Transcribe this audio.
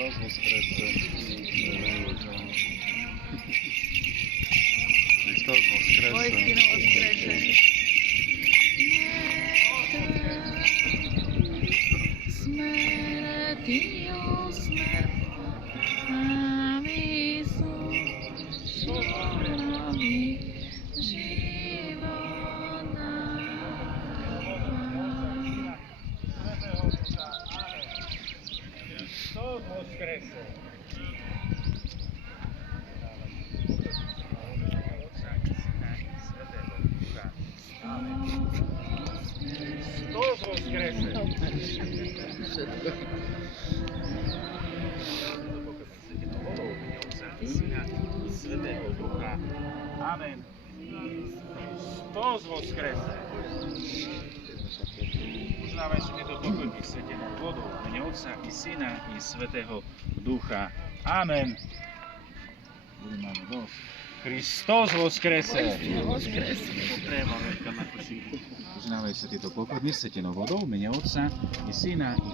Христос воскресе! Христос воскресе! Воістину воскресе! Смертію смерть, а Ісус, нові живона. Христос воскресе! Христос воскресе! Святого Духа. Amen. Христос воскресе! Uznávaj si tieto pokojky svetenou vodou v mene Otca i Syna i Svätého Ducha. Amen. Máme dosť. Hristos voskrese! Uznávaj si tieto pokojky svetenou vodou v mene Otca i Syna i